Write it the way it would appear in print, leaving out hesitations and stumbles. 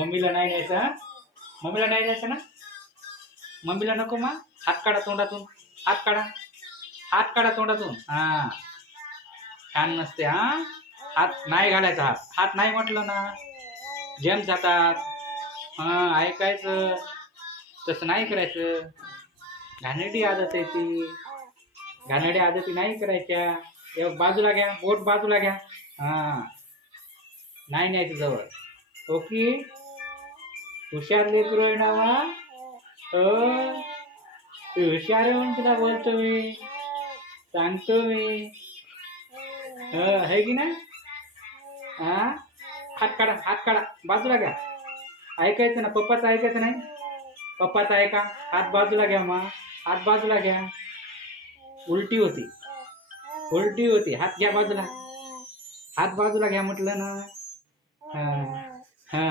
मम्मीला नाही न्यायचं हा? मम्मीला नाही न्यायचं ना? मम्मीला नको मग हात काढा तोंडातून. हात काढा तोंडातून. हा छान नसते हा. हात नाही घालायचा. हात नाही म्हटलं ना जेम जातात. हा ऐकायचं तसं नाही करायचं. घाणेरडी आदत आहे ती. घाणेरड्या आदती नाही करायच्या. एक बाजूला घ्या, बोट बाजूला घ्या. हा नाही न्यायचं जवळ. ओके हुशार लेकरू आहे ना मग. तू हुशार आहे म्हणून तुला बोलतो मी, सांगतो मी. है की नाही? हा हात काढा बाजूला घ्या. ऐकायचं ना पप्पाचं ऐकायचं नाही. पप्पाचं ऐका. हात बाजूला घ्या मग. हात बाजूला घ्या. उलटी होती. हात घ्या बाजूला. हात बाजूला घ्या म्हटलं ना. हा हा